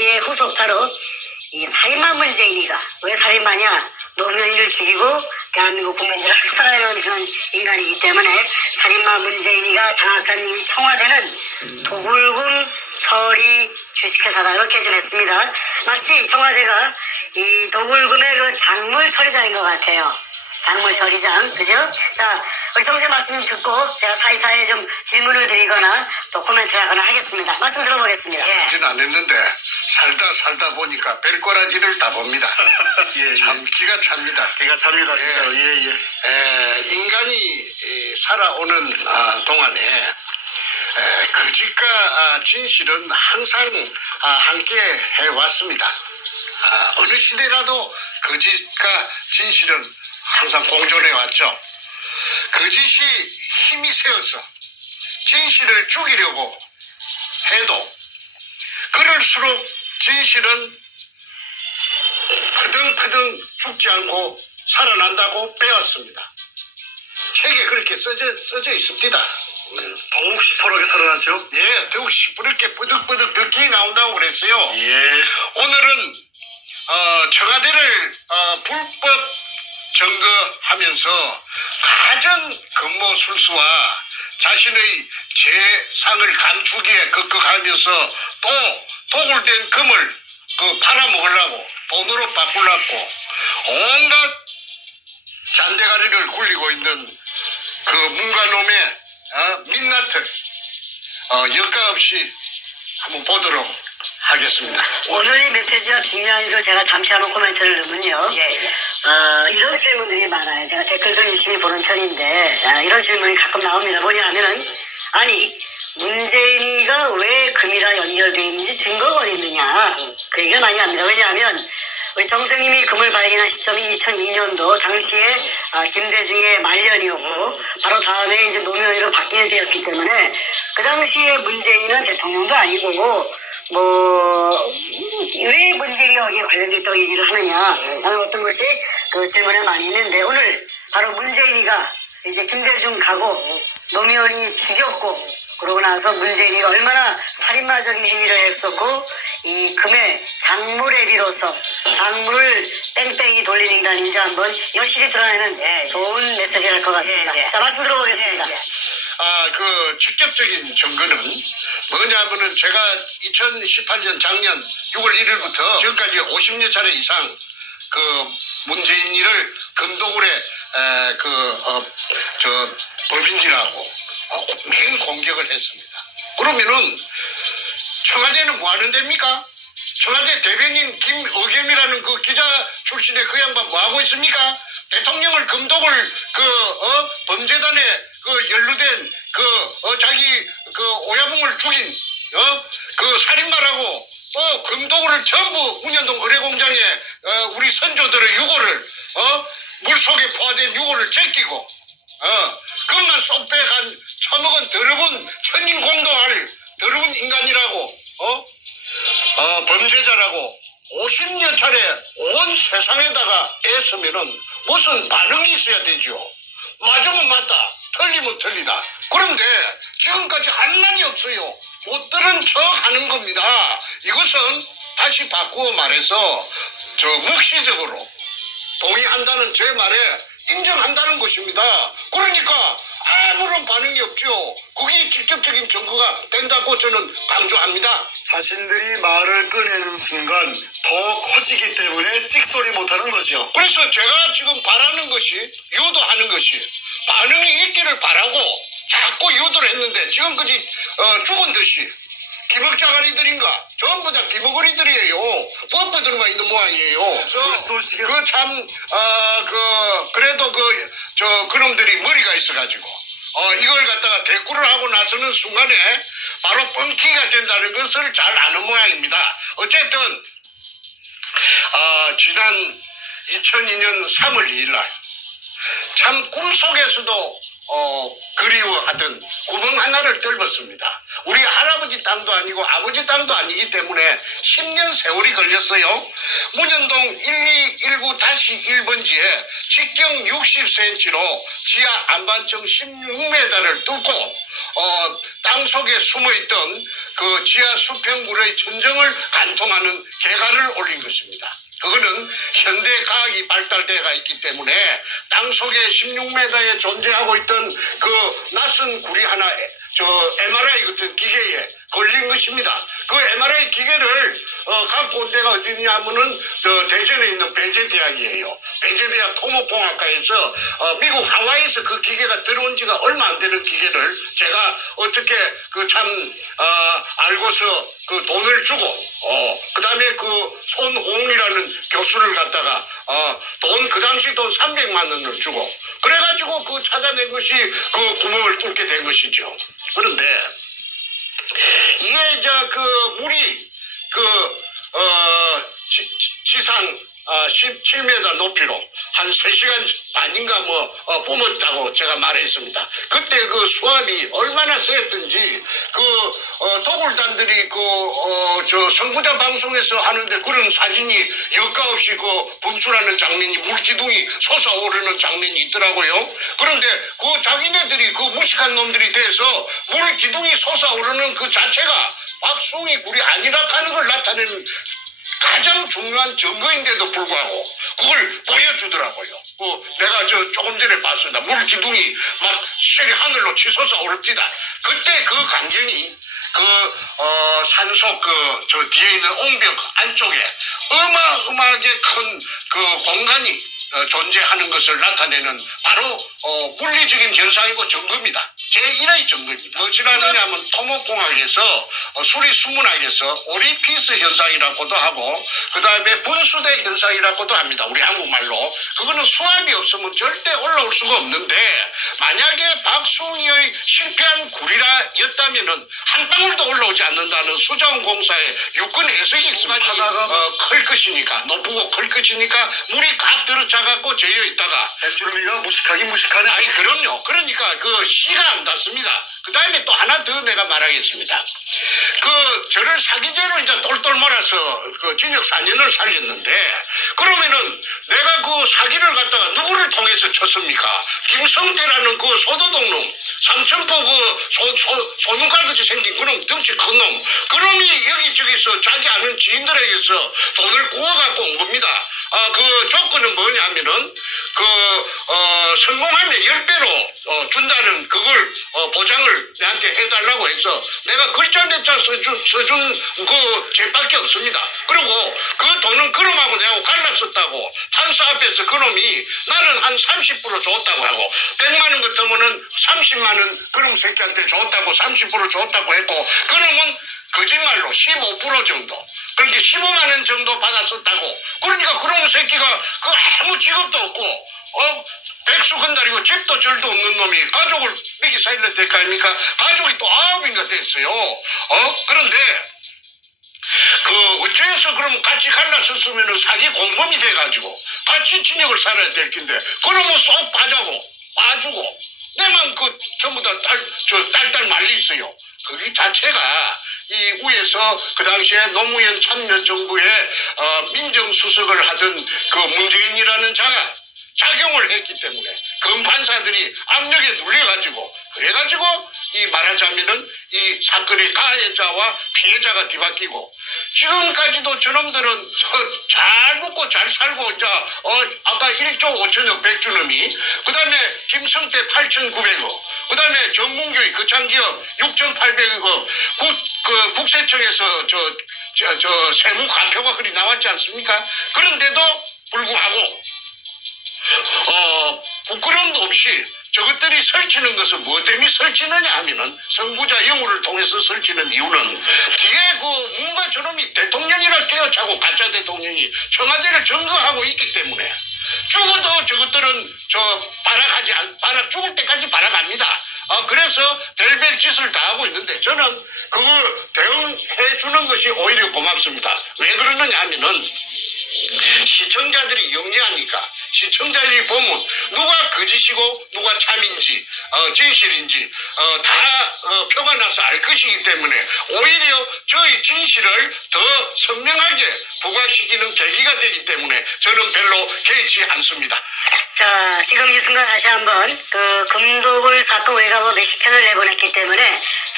메시지의 후속타로 이 살인마 문재인이가 왜 살인마냐? 노무현이를 죽이고 대한민국 국민들을 학살하려는 그런 인간이기 때문에 살인마 문재인이가 장악한 이 청와대는 도굴금 처리 주식회사다 이렇게 좀 했습니다. 마치 청와대가 이 도굴금의 그 작물 처리장인 것 같아요. 작물 처리장, 그죠? 자, 우리 정세 말씀 듣고 제가 사이사이에 좀 질문을 드리거나 또 코멘트를 하거나 하겠습니다. 말씀 들어보겠습니다. 하진 안 했는데 살다 보니까 별꼬라지를 다 봅니다. 예, 참 기가 찹니다. 기가 찹니다, 진짜로. 인간이 살아오는 동안에 거짓과 진실은 항상 함께 해왔습니다. 어느 시대라도 거짓과 진실은 항상 공존해 왔죠. 거짓이 힘이 세어서 진실을 죽이려고 해도 그럴수록 진실은 퍼덩퍼덩 죽지 않고 살아난다고 배웠습니다. 책에 그렇게 써져 있습니다. 더욱 시퍼렇게 살아났죠? 예, 더욱 시퍼렇게 뿌득뿌득 덕기 나온다고 그랬어요. 예. 오늘은 청와대를 불법 점거하면서 가전 근무술수와 자신의 재산을 감추기에 급급하면서 또 도굴된 금을 팔아먹으려고 돈으로 바꾸려고 온갖 잔대가리를 굴리고 있는 그 문가놈의 민낯을 여과 없이 한번 보도록 하겠습니다. 오늘 이 메시지가 중요한 이유를 제가 잠시 한번 코멘트를 넣으면요. 이런 질문들이 많아요. 제가 댓글들 열심히 보는 편인데 이런 질문이 가끔 나옵니다. 뭐냐 하면은 아니 문재인이가 왜 금이라 연결되어 있는지 증거가 어디 있느냐 그 얘기를 많이 합니다. 왜냐하면 우리 정선님이 금을 발견한 시점이 2002년도 당시에 김대중의 말년이었고 바로 다음에 이제 노무현으로 바뀌는 때였기 때문에 그 당시에 문재인은 대통령도 아니고 왜 문재인이가 여기에 관련됐다고 얘기를 하느냐 라는 어떤 것이 그 질문에 많이 있는데 오늘 바로 문재인이가 이제 김대중 가고 노무현이 죽였고 그러고 나서 문재인이가 얼마나 살인마적인 행위를 했었고 이 금의 작물에 비로소 작물을 뺑뺑이 돌린 인간인지 한번 여실히 드러내는 좋은 메시지가 될 것 같습니다. 자, 말씀 들어보겠습니다. 그 직접적인 증거는 뭐냐면은 제가 2018년 작년 6월 1일부터 지금까지 50여 차례 이상 그 문재인이를 금도굴에 법인이라고 맹 공격을 했습니다. 그러면은 청와대는 뭐 하는 데입니까? 청와대 대변인 김의겸이라는 그 기자 출신의 그 양반 뭐 하고 있습니까? 대통령을 금독을 범죄단에 연루된 자기 오야붕을 죽인 그 살인마라고 또 금독을 전부 운현동 의뢰공장에 우리 선조들의 유골을 물속에 포화된 유골을 제끼고 그것만 쏙 빼간 처먹은 더러운 천인공도할 더러운 인간이라고 범죄자라고 50여 차례 온 세상에다가 애쓰면은 무슨 반응이 있어야 되죠. 맞으면 맞다, 틀리면 틀리다. 그런데 지금까지 한마디 없어요. 못 들은 척 하는 겁니다. 이것은 다시 바꾸어 말해서 묵시적으로 동의한다는 제 말에 인정한다는 것입니다. 그러니까 아무런 반응이 없죠. 그게 직접적인 증거가 된다고 저는 강조합니다. 자신들이 말을 꺼내는 순간 더 커지기 때문에 찍소리 못하는 거죠. 그래서 제가 지금 바라는 것이 유도하는 것이 반응이 있기를 바라고 자꾸 유도를 했는데 지금까지 죽은 듯이 기먹자가리들인가 전부 다 기먹거리들이에요. 버퍼들만 있는 모양이에요. 그래도 그놈들이 머리가 있어가지고 이걸 갖다가 대꾸를 하고 나서는 순간에 바로 뻥튀기가 된다는 것을 잘 아는 모양입니다. 어쨌든 지난 2002년 3월 2일 날 참 꿈속에서도 그리워하던 구멍 하나를 뚫었습니다. 우리 할아버지 땅도 아니고 아버지 땅도 아니기 때문에 10년 세월이 걸렸어요. 문현동 1219-1번지에 직경 60cm로 지하 안반층 16m를 뚫고 땅속에 숨어있던 그 지하 수평물의 천정을 관통하는 개가를 올린 것입니다. 그거는 현대 과학이 발달되어가 있기 때문에 땅 속에 16m에 존재하고 있던 그 낯선 구리 하나, MRI 같은 기계에 걸린 것입니다. 그 MRI 기계를 갖고 온 데가 어디냐면은 대전에 있는 배재대학이에요. 배재대학 토목공학과에서 미국 하와이에서 그 기계가 들어온 지가 얼마 안 되는 기계를 제가 어떻게 알고서 그 돈을 주고 그 다음에 그 손홍이라는 교수를 갖다가 그 당시 돈 300만 원을 주고 그래가지고 그 찾아낸 것이 그 구멍을 뚫게 된 것이죠. 그런데 이게 그 물이 지상 17m 높이로 한 3시간 반인가 뿜었다고 제가 말했습니다. 그때 그 수압이 얼마나 세었던지 도굴단들이 선구자 방송에서 하는데 그런 사진이 여과 없이 분출하는 장면이 물기둥이 솟아오르는 장면이 있더라고요. 그런데 자기네들이 무식한 놈들이 돼서 물기둥이 솟아오르는 그 자체가 박숭이 굴이 아니라 하는 걸 나타내는 가장 중요한 증거인데도 불구하고 그걸 보여주더라고요. 내가 조금 전에 봤습니다. 물기둥이 막 실이 하늘로 치솟아 오릅니다. 그때 그 광경이 산속 뒤에 있는 옹벽 안쪽에 어마어마하게 큰 공간이 존재하는 것을 나타내는 바로 물리적인 현상이고 증거입니다. 제1의 증거입니다. 무엇이라느냐 하면 토목공학에서 수리수문학에서 오리피스 현상이라고도 하고 그 다음에 분수대 현상이라고도 합니다. 우리 한국말로. 그거는 수압이 없으면 절대 올라올 수가 없는데 만약에 박숭이의 실패한 구리라였다면은 한 방울도 올라오지 않는다는 수자원공사의 유권 해석이 있습니다. 클 것이니까 높고 클 것이니까 물이 각 들어차갖고 재어 있다가 백주름이가 무식하긴 무식하네. 아니 그럼요. 그러니까 씨가 안 닿습니다. 그 다음에 또 하나 더 내가 말하겠습니다. 저를 사기죄로 이제 똘똘 몰아서 징역 4년을 살렸는데 그러면은 내가 사기를 갖다가 누구를 통해서 쳤습니까? 김성태라는 소도독놈, 삼천포 소눈깔같이 생긴 그놈, 덩치 큰 놈. 그놈이 여기저기서 자기 아는 지인들에게서 돈을 구워갖고 온 겁니다. 조건은 뭐냐면은 성공하면 10배로 준다는 그걸 보장을 내한테 해달라고 해서 내가 글자 몇 자 써준 죄밖에 없습니다. 그리고 그 돈은 그놈하고 내하고 갈랐었다고 판사 앞에서 그놈이 나는 한 30% 줬다고 하고 100만 원 같으면은 30만 원 그놈 새끼한테 줬다고 30% 줬다고 했고 그놈은 거짓말로 15% 정도 그렇게 15만 원 정도 받았었다고. 그러니까 그런 새끼가 아무 직업도 없고 백수 건달이고 집도 절도 없는 놈이 가족을 미기 살려야 될 거 아닙니까? 가족이 또 9인가 됐어요. 그런데 어째서 그럼 같이 갈랐었으면 사기 공범이 돼가지고 같이 진역을 살아야 될 텐데 그러면 쏙 빠주고 내만 전부 다 딸딸 말리 있어요. 그게 자체가 이 위에서 그 당시에 노무현 참여정부의 민정수석을 하던 문재인이라는 자가 작용을 했기 때문에 검판사들이 압력에 눌려가지고 그래가지고 말하자면은 이 사건의 가해자와 피해자가 뒤바뀌고 지금까지도 저놈들은 잘 먹고 잘 살고 아까 1조 5천억 백주놈이 그 다음에 김성태 8,900억 그 다음에 전문교육 거창기업 6,800억 국세청에서 세무 과표가 그리 나왔지 않습니까? 그런데도 불구하고 부끄러움도 없이 저것들이 설치는 것은 뭐 때문에 설치느냐 하면은 선구자 영우를 통해서 설치는 이유는 뒤에 뭔가 저놈이 대통령이라 깨어차고 가짜 대통령이 청와대를 점거하고 있기 때문에 죽어도 저것들은 죽을 때까지 발악합니다. 그래서 별별 짓을 다 하고 있는데 저는 그거 대응해 주는 것이 오히려 고맙습니다. 왜 그러느냐 하면은 시청자들이 영리하니까 시청자들이 보면 누가 거짓이고 누가 참인지 진실인지 다 표가 나서 알 것이기 때문에 오히려 저희 진실을 더 선명하게 부각시키는 계기가 되기 때문에 저는 별로 개의치 않습니다. 자, 지금 이 순간 다시 한번 금도굴 사건 우리가 몇십 편을 내보냈기 때문에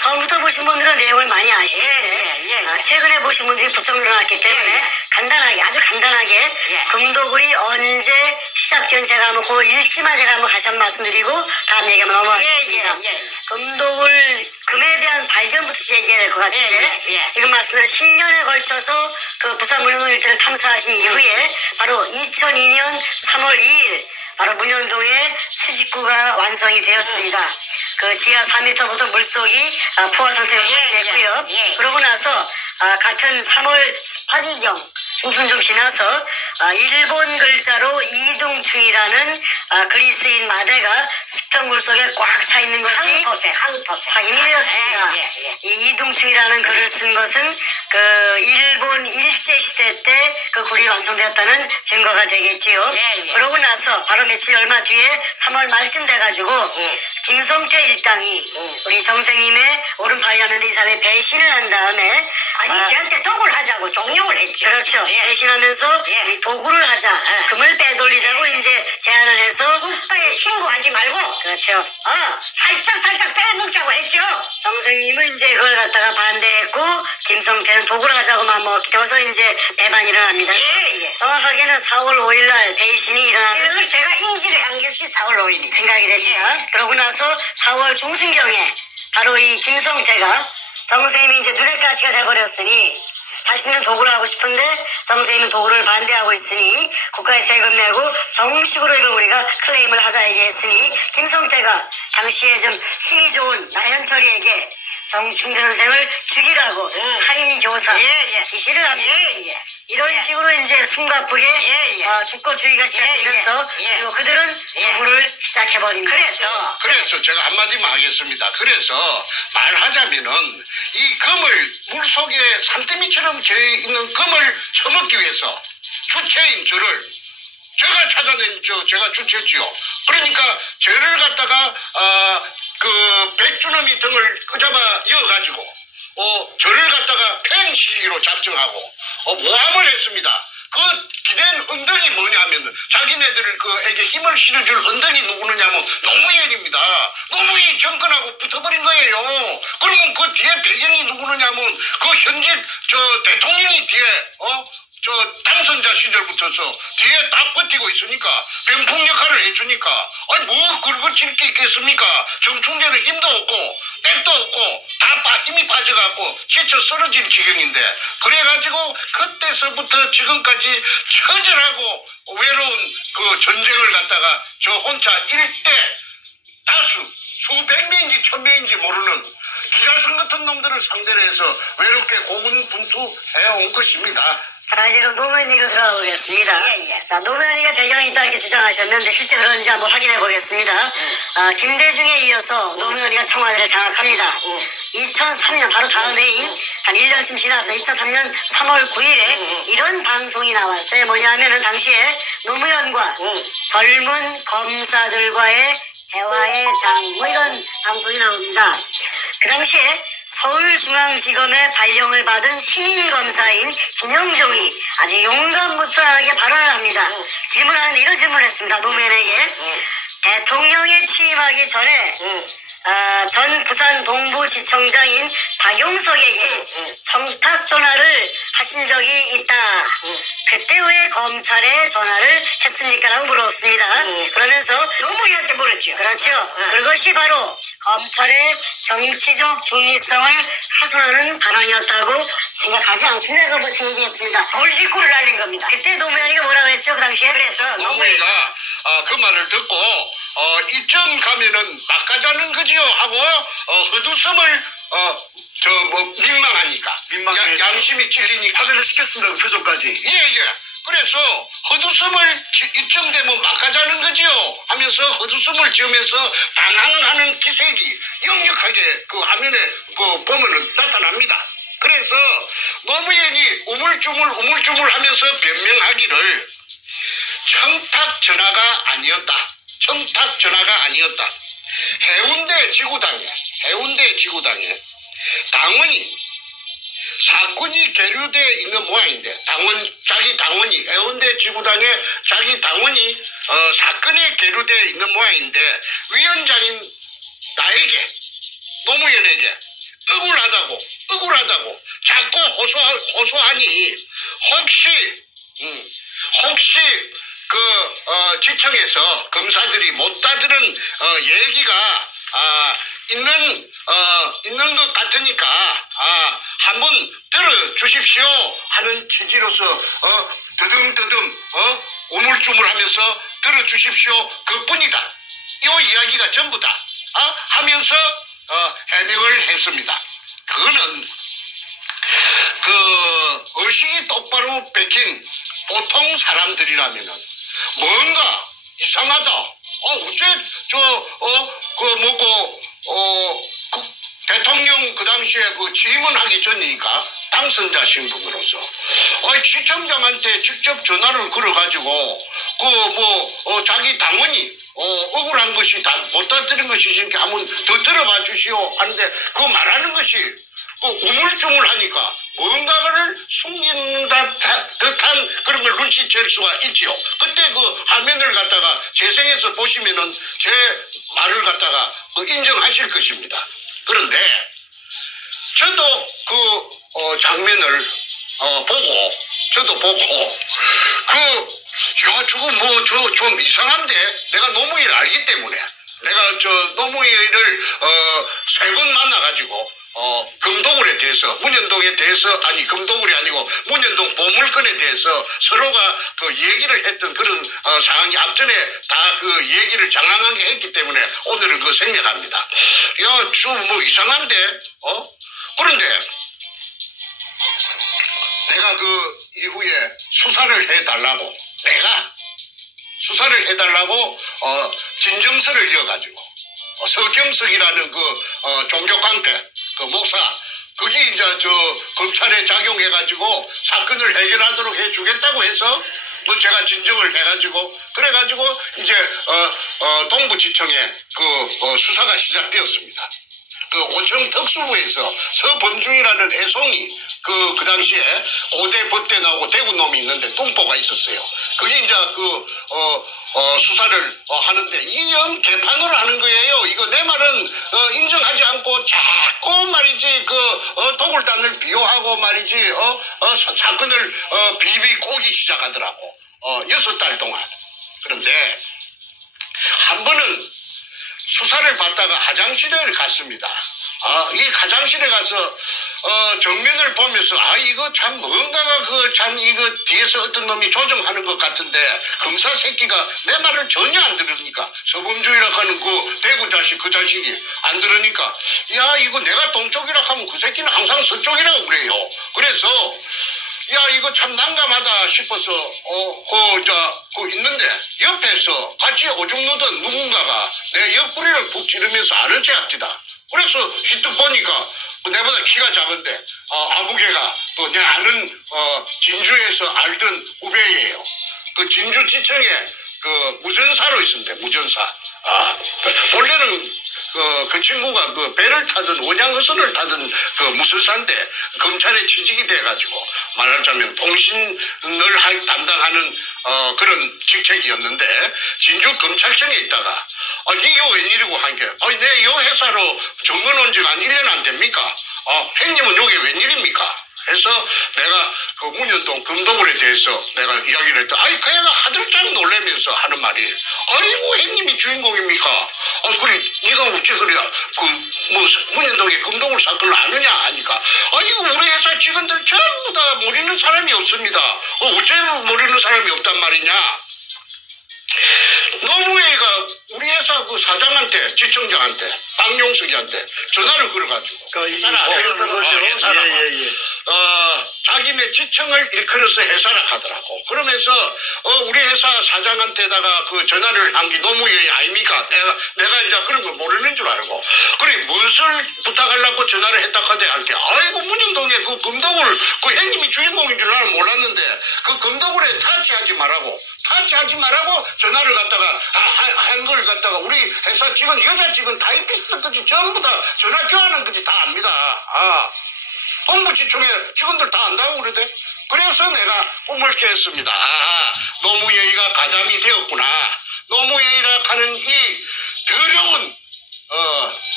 처음부터 보신 분들은 내용을 많이 아시는데 예. 최근에 보신 분들이 부쩍 늘어났기 때문에 예. 간단하게 아주 간단하게 예. 금도굴이 언제 시작된 제가 한번 그 일지만 제가 한번 다시 한번 말씀드리고 다음 얘기하면 넘어가겠습니다. 예. 금도굴 금에 대한 발견부터 얘기해야 될 것 같은데 예. 지금 말씀드린 10년에 걸쳐서 그 부산 문현동 일대를 탐사하신 이후에 바로 2002년 3월 2일 바로 문현동에 수직구가 완성이 되었습니다. 그 지하 4m부터 물속이 포화 상태가 됐고요. 예. 그러고 나서 같은 3월 18일경 중순 좀 지나서 일본 글자로 이둥충이라는 그리스인 마대가 수평물 속에 꽉 차 있는 것이 항토세. 확인이 되었습니다. 예. 이 이둥충이라는 글을 쓴 것은 그 일본 일제 시대 때 그 굴이 완성되었다는 증거가 되겠지요. 예. 그러고 나서 바로 며칠 얼마 뒤에 3월 말쯤 돼가지고 김성태 일당이 우리 정생님의 오른팔이었는데 이 사람이 배신을 한 다음에 아니 저한테 독을 하자고 종용을 했죠. 그렇죠. 예. 배신하면서 예. 이 도구를 하자, 금을 빼돌리자고 이제 제안을 해서 국가에 신고하지 말고 그렇죠. 살짝 빼먹자고 했죠. 정생님은 이제 그걸 갖다가 반대했고 김성태는 도구를 하자고 맘먹기 때문에 이제 배반이 일어납니다. 예. 정확하게는 4월 5일 날 배신이 일어나는 이걸 제가 인지를 한 것이 4월 5일이 생각이 됩니다. 예. 그러고 나서 4월 중순경에 바로 이 김성태가 정생님이 이제 눈의 가시가 돼버렸으니 자신은 도구를 하고 싶은데 정생님은 도구를 반대하고 있으니 국가에 세금 내고 정식으로 이걸 우리가 클레임을 하자 얘기했으니 김성태가 당시에 좀 힘이 좋은 나현철이에게 정충재 선생을 죽이라고 살인 교사 예. 지시를 합니다. 예. 이런 예. 식으로 이제 숨가쁘게 예. 죽고주의가 시작되면서 예. 그리고 그들은 예. 도구를 시작해버립니다. 그래서 제가 한마디만 하겠습니다. 그래서 말하자면은 이 금을 물속에 산더미처럼 져 있는 금을 처먹기 위해서 주체인 저를 제가 찾아낸 제가 주체지요. 그러니까 저를 갖다가 그 백주놈이 등을 끄잡아 이어가지고 저를 갖다가 팽시기로 작정하고 모함을 했습니다. 그 기댄 언덕이 뭐냐면 자기네들 그에게 힘을 실어줄 언덕이 누구느냐면 노무현입니다. 노무현이 정권하고 붙어버린 거예요. 그러면 그 뒤에 배경이 누구느냐면 그 현직 대통령이 뒤에 당선자 시절부터서 뒤에 딱 버티고 있으니까 병풍 역할을 해주니까 아니 뭐 긁어칠 게 있겠습니까? 정충재는 힘도 없고 백도 없고 다 힘이 빠져갖고 지쳐 쓰러질 지경인데 그래가지고 그때서부터 지금까지 처절하고 외로운 그 전쟁을 갖다가 저 혼자 일대 다수 수백 명인지 천 명인지 모르는 기라성 같은 놈들을 상대로 해서 외롭게 고군분투해온 것입니다. 자, 이제 노무현 얘기로 들어가 보겠습니다. 예. 자, 노무현이가 배경이 있다 이렇게 주장하셨는데 실제 그런지 한번 확인해 보겠습니다. 김대중에 이어서 노무현이가 청와대를 장악합니다. 2003년 바로 다음 해인 한 1년쯤 지나서 2003년 3월 9일에 이런 방송이 나왔어요. 뭐냐면은 당시에 노무현과 젊은 검사들과의 대화의 장 뭐 이런 방송이 나옵니다. 그 당시에 서울중앙지검의 발령을 받은 시민검사인 김영종이 아주 용감무스하게 발언을 합니다. 질문하는데 이런 질문을 했습니다. 노무현에게 대통령에 취임하기 전에 전 부산 동부지청장인 박용석에게 청탁 전화를 하신 적이 있다. 그때 왜 검찰에 전화를 했습니까? 라고 물었습니다. 그러면서 노무현한테 물었죠. 그렇죠. 그것이 바로 검찰의 정치적 중립성을 훼손하는 발언이었다고 생각하지 않습니다. 그렇게 얘기했습니다. 돌직구를 날린 겁니다. 그때 노무현이가 뭐라고 했죠? 그 당시에? 그래서 노무현 노무현이가 그 말을 듣고 이쯤 가면은 막가자는 거지요 하고 헛웃음을 민망하니까 민망했죠. 양심이 찔리니까 확인을 시켰습니다. 그 표정까지. 예. 그래서 헛웃음을 이쯤 되면 막가자는 거지요 하면서 헛웃음을 지으면서 당황하는 기색이 역력하게 그 화면에 보면은 나타납니다. 그래서 노무현이 우물쭈물 하면서 변명하기를 청탁 전화가 아니었다. 해운대 지구당에 당원이 사건이 계류되어 있는 모양인데 자기 당원이 해운대 지구당에 자기 당원이 사건에 계류되어 있는 모양인데 위원장인 나에게 노무현에게 억울하다고 자꾸 호소하니 혹시 지청에서 검사들이 못 따드는 얘기가 있는 것 같으니까 한번 들어주십시오 하는 취지로서 더듬더듬 우물쭈물하면서 들어주십시오 그뿐이다. 이 이야기가 전부다 하면서 해명을 했습니다. 그거는 의식이 똑바로 베낀 보통 사람들이라면은 뭔가 이상하다. 어째 대통령 그 당시에 취임하기 전이니까 당선자 신분으로서 시청장한테 직접 전화를 걸어가지고 자기 당원이 억울한 것이 못 따드린 것이 이렇게 한번 더 들어봐 주시오 하는데 그 말하는 것이 우물쭈물하니까 뭔가를 숨긴 듯한 그런 걸 눈치챌 수가 있지요. 그때 그 화면을 갖다가 재생해서 보시면은 제 말을 갖다가 인정하실 것입니다. 그런데 저도 그 장면을 보고 저거 좀 이상한데 내가 노무현을 알기 때문에 내가 노무현을 3번 만나가지고 금도굴에 대해서 문현동에 대해서 금도굴이 아니고 문현동 보물건에 대해서 서로가 얘기를 했던 그런 상황이 앞전에 다 그 얘기를 장황하게 했기 때문에 오늘은 생략합니다. 야, 좀 이상한데 그런데 내가 이후에 수사를 해달라고 진정서를 이어가지고 서경석이라는 종교깡패 목사 거기 이제 검찰에 작용해가지고 사건을 해결하도록 해주겠다고 해서 제가 진정을 해가지고 그래가지고 이제 동부지청에 수사가 시작되었습니다. 오청 특수부에서 서범중이라는 애송이 그 당시에 고대 법대 나오고 대구 놈이 있는데 뚱보가 있었어요. 그게 이제 수사를 하는데 이영 개판으로 하는 거예요. 이거 내 말은 인정하지 않고 자꾸 말이지 도굴단을 비호하고 말이지 사건을 비비 꼬기 시작하더라고. 6달 동안. 그런데 한 번은 수사를 받다가 화장실에 갔습니다. 이 화장실에 가서 정면을 보면서 이거 참 뭔가가 이거 뒤에서 어떤 놈이 조정하는 것 같은데 검사 새끼가 내 말을 전혀 안 들으니까 서범주의라고 하는 대구 자식 그 자식이 안 들으니까 야 이거 내가 동쪽이라 하면 그 새끼는 항상 서쪽이라고 그래요. 그래서 야 이거 참 난감하다 싶어서 있는데 옆에서 같이 오줌 누던 누군가가 내 옆구리를 푹 찌르면서 아는 체 합디다. 그래서 히뜩 보니까 내보다 키가 작은데 아무개가 또 내 아는 진주에서 알던 후배예요. 진주지청에 무전사로 있었는데 무전사. 원래는 그 친구가 배를 타든 원양어선을 타든 무술사인데 검찰에 취직이 돼가지고 말하자면 통신을 담당하는 그런 직책이었는데 진주 검찰청에 있다가 이거 웬일이고 한 게 내 요 회사로 정근 온 지가 한 1년 안 됩니까? 형님은 여기 웬일입니까? 해서 내가 문현동 금도굴에 대해서 내가 이야기를 했더니 그 애가 하들짝 놀라면서 하는 말이 아이고 형님이 주인공입니까? 그래 네가 어째 그래 문현동의 금도굴 사건을 아느냐 하니까 이거 우리 회사 직원들 전부 다 모르는 사람이 없습니다. 어째 모르는 사람이 없단 말이냐? 노무현이가 우리 회사 사장한테 지청장한테 박용석이한테 전화를 걸어가지고 그러는 거죠. 예. 자기네 지청을 일컬어서 해사라 하더라고. 그러면서 우리 회사 사장한테다가 전화를 한 게 노무현이 아닙니까? 내가 이제 그런 걸 모르는 줄 알고 그래 무엇을 부탁하려고 전화를 했다 하대 할게 아이고 문현동에 금도굴 형님이 주인공인 줄 나는 몰랐는데 금도굴에 타치하지 말라고 전화를 갖다가 한 걸 갖다가 우리 회사 직원 여자 직원 타이피스트까지 전부 다 전화 교환한 거지 다 압니다. 동부지청에 직원들 다 안다고 그러대. 그래서 내가 꿈을 깼습니다. 노무현이가 가담이 되었구나. 노무현이라 하는 이 더러운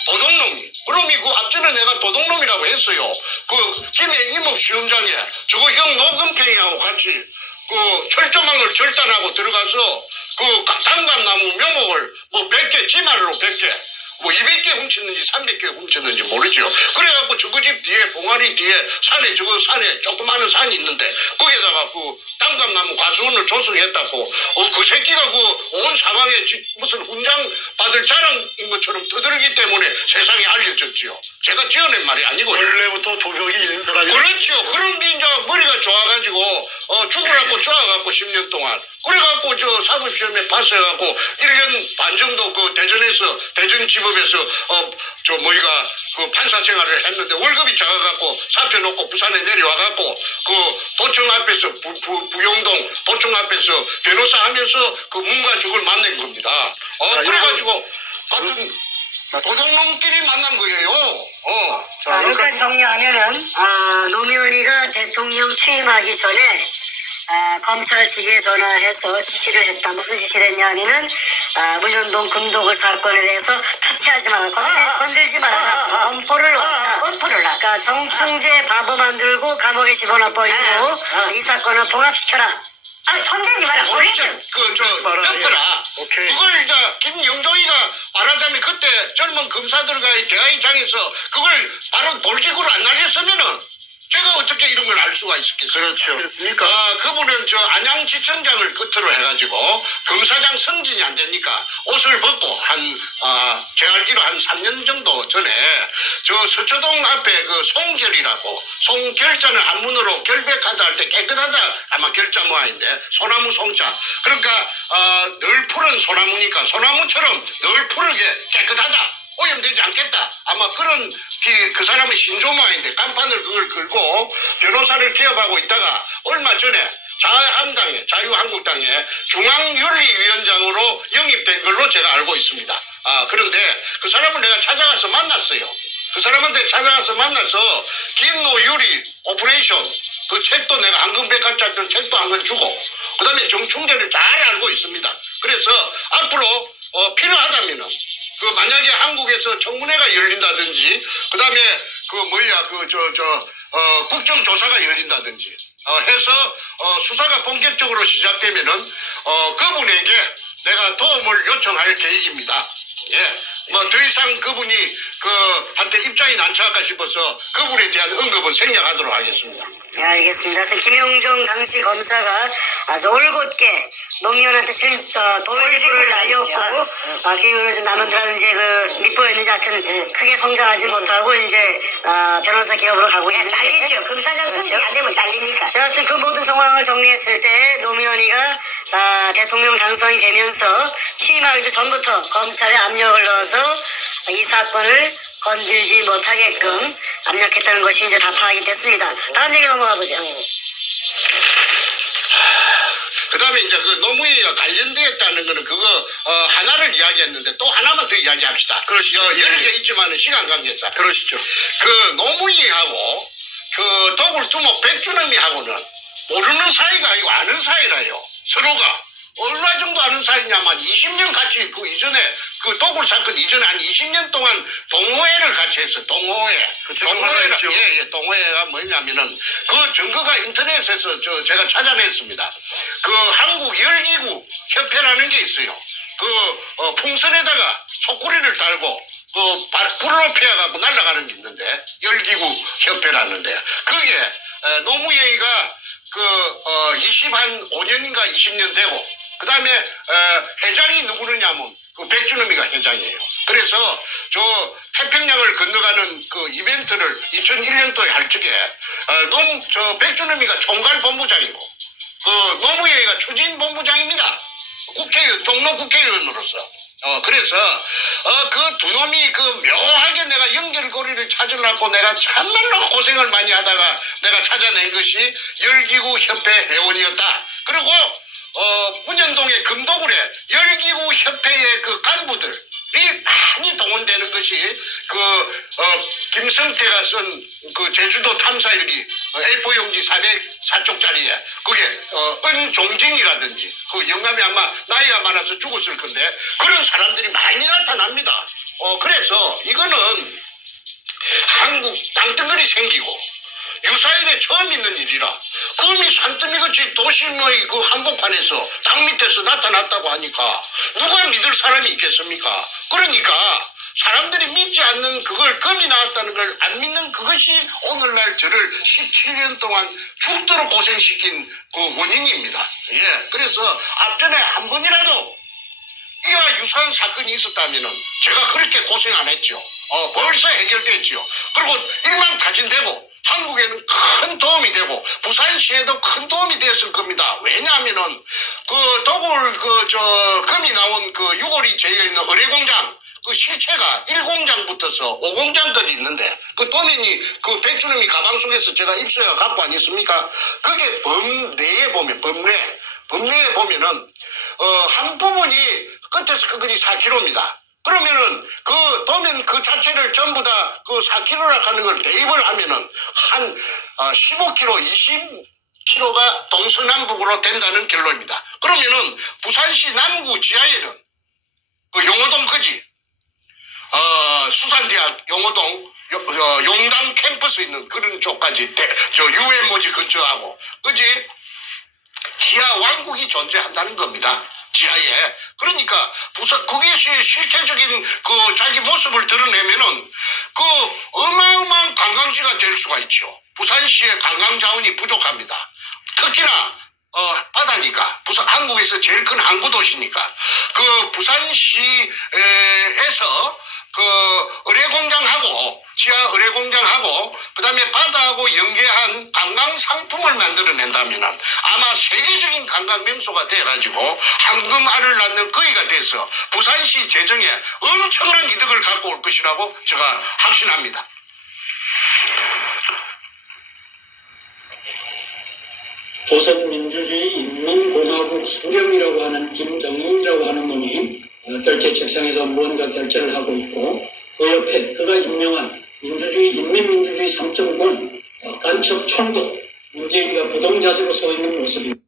도둑놈이. 그럼이 그 앞전에 내가 도둑놈이라고 했어요. 그 김해 임업시험장에 저거 형 노금평이하고 같이 그 철조망을 절단하고 들어가서 그 단감나무 묘목을 뭐 100개 지말로 100개 뭐 200개 훔쳤는지 300개 훔쳤는지 모르죠. 그래갖고 저거 집 뒤에 봉아리 뒤에 산에 저거 산에 조그마한 산이 있는데 거기에다가 그 단감나무 과수원을 조성했다고 그 새끼가 그 온 사방에 무슨 훈장 받을 자랑인 것처럼 떠들기 때문에 세상에 알려졌지요. 제가 지어낸 말이 아니고요. 원래부터 도벽이 있는 사람이 그렇죠. 그런 게 이제 머리가 좋아가지고 죽으라고 쪼아갖고 10년 동안 그래갖고 저 사법시험에 봤어갖고 1년 반 정도 그 대전지법에서 저 뭐이가 그 판사 생활을 했는데 월급이 작아갖고 사표 놓고 부산에 내려와갖고 그 도청 앞에서 부영동 도청 앞에서 변호사 하면서 그 문가죽을 만난 겁니다. 자, 그래가지고 맞습니다. 도둑놈끼리 만난 거예요. 자, 여기까지 정리하면은 노무현이가 대통령 취임하기 전에 검찰 측에 전화해서 지시를 했다. 무슨 지시를 했냐 하면은 문현동 금도구 사건에 대해서 터치하지 마라. 건들지 마라. 엄포를 놨다. 엄포를 놨다. 그러니까 정충재 바보 만들고 감옥에 집어넣어버리고 이 사건을 봉합시켜라. 손대지 마라. 모르죠. 마라. 덮어라. 오케이. 그걸 이제 김영동이가 말하자면 그때 젊은 검사들과의 대화의장에서 그걸 바로 돌직구로 안 날렸으면은 제가 어떻게 이런 걸 알 수가 있었겠어요? 그렇죠. 그렇습니까? 그분은 저 안양지청장을 끝으로 해가지고 검사장 승진이 안 되니까 옷을 벗고 제가 알기로 한 3년 정도 전에 저 서초동 앞에 그 송결이라고 송결자는 한문으로 결백하다 할 때 깨끗하다 아마 결자 모양인데 소나무 송자 그러니까 늘 푸른 소나무니까 소나무처럼 늘 푸르게 깨끗하다. 오염되지 않겠다. 아마 그런 그 사람의 신조마인데 간판을 그걸 걸고 변호사를 개업하고 있다가 얼마 전에 자유한국당에 중앙윤리위원장으로 영입된 걸로 제가 알고 있습니다. 그런데 그 사람을 내가 찾아가서 만났어요. 그 사람한테 찾아가서 만나서 긴노유리 오퍼레이션 그 책도 내가 한국백화점 책도 한 권 주고 그 다음에 정충재를 잘 알고 있습니다. 그래서 앞으로 필요하다면은 그 만약에 한국에서 청문회가 열린다든지 그 다음에 국정조사가 열린다든지 해서 수사가 본격적으로 시작되면은 그분에게 내가 도움을 요청할 계획입니다. 예. 뭐 더 이상 그분이 한테 입장이 난처할까 싶어서 그분에 대한 언급은 생략하도록 하겠습니다. 네, 알겠습니다. 하여튼 김영종 당시 검사가 아주 올곧게 노무현한테 돌직구를 날렸고 그 남원들하고 이제 그 밑보였는지 하여튼 크게 성장하지 못하고 이제 변호사 기업으로 가고 있는데 잘리죠. 검사장 승진 안 되면 잘리니까. 자, 하여튼 그 모든 상황을 정리했을 때 노무현이가 대통령 당선이 되면서 취임하기도 전부터 검찰에 압력을 넣어서 이 사건을 건들지 못하게끔 압력했다는 것이 이제 다 파악이 됐습니다. 다음 얘기 넘어가 보죠. 그 다음에 이제 그 노무현이가 관련되었다는 거는 그거 하나를 이야기했는데 또 하나만 더 이야기합시다. 그러시죠. 여러 개 있지만은 시간 관계상. 그러시죠. 그 노무현이하고 그 도굴두목 백준엄이하고는 모르는 사이가 아니고 아는 사이라요. 서로가. 얼마 정도 아는 사이냐면 20년 같이 그 이전에 그 도굴 사건 이전에 한 20년 동안 동호회를 같이 했어요. 동호회. 그 증거가 있죠. 예, 동호회가 뭐냐면은 그 증거가 인터넷에서 제가 찾아냈습니다. 그 한국 열기구 협회라는 게 있어요. 그 풍선에다가 속구리를 달고 그 불로 피해갖고 날아가는 게 있는데 열기구 협회라는데 그게 노무현이가 25년인가 20년 되고 그 다음에 회장이 누구느냐면 그 백준엄이가 회장이에요. 그래서 저 태평양을 건너가는 그 이벤트를 2001년도에 할 적에 백준엄이가 총괄본부장이고 그 노무현이가 추진본부장입니다. 종로 국회의원으로서. 그래서 그 두 놈이 그 묘하게 내가 연결고리를 찾으려고 내가 참말로 고생을 많이 하다가 내가 찾아낸 것이 열기구 협회 회원이었다. 그리고 문현동의 금도굴에 열기구 협회의 그 간부들이 많이 동원되는 것이 김성태가 쓴 그 제주도 탐사 일기 A4 용지 404쪽짜리에 그게 은종진이라든지 그 영감이 아마 나이가 많아서 죽었을 건데 그런 사람들이 많이 나타납니다. 그래서 이거는 한국 땅덩어리 생기고 유사일에 처음 있는 일이라 금이 산더미같이 도심의 그 한복판에서 땅 밑에서 나타났다고 하니까 누가 믿을 사람이 있겠습니까? 그러니까 사람들이 믿지 않는 그걸 금이 나왔다는 걸 안 믿는 그것이 오늘날 저를 17년 동안 죽도록 고생시킨 그 원인입니다. 예, 그래서 앞전에 한 번이라도 이와 유사한 사건이 있었다면은 제가 그렇게 고생 안 했죠. 벌써 해결됐죠. 그리고 일망타진되고 한국에는 큰 도움이 되고 부산시에도 큰 도움이 됐을 겁니다. 왜냐하면은 그 도굴 금이 나온 그 유골이 재여 있는 의뢰공장 그 실체가 1공장부터서 5공장까지 있는데 그 도면이 그 백주님이 가방 속에서 제가 입수해 갖고 안 있습니까? 그게 범내에 보면 범내에 보면은 한 부분이 끝에서 끝까지 4km입니다. 그러면은 그 도면 그 자체를 전부 다 그 4km라 하는 걸 대입을 하면은 한 15km, 20km가 동서남북으로 된다는 결론입니다. 그러면은 부산시 남구 지하에는 그 용호동까지 수산대학 용호동 용당 캠퍼스 있는 그런 쪽까지 UMO지 근처하고 그지 지하 왕국이 존재한다는 겁니다. 지하에. 그러니까 그게 실체적인 그 자기 모습을 드러내면은 그 어마어마한 관광지가 될 수가 있죠. 부산시의 관광 자원이 부족합니다. 특히나 바다니까 한국에서 제일 큰 항구 도시니까 그 부산시에서 그 의뢰공장하고 지하 의뢰공장하고 그다음에 바다하고 연계한 관광 상품을 만들어낸다면 아마 세계적인 관광 명소가 돼가지고 황금알을 낳는 거위가 돼서 부산시 재정에 엄청난 이득을 갖고 올 것이라고 제가 확신합니다. 조선민주주의 인민공화국 수령이라고 하는 김정은이라고 하는 놈이 결제 책상에서 무언가 결제를 하고 있고 그 옆에 그가 임명한 민주주의 인민민주주의 3.0 간첩 총독 문재인과 부동자세로 서 있는 모습입니다.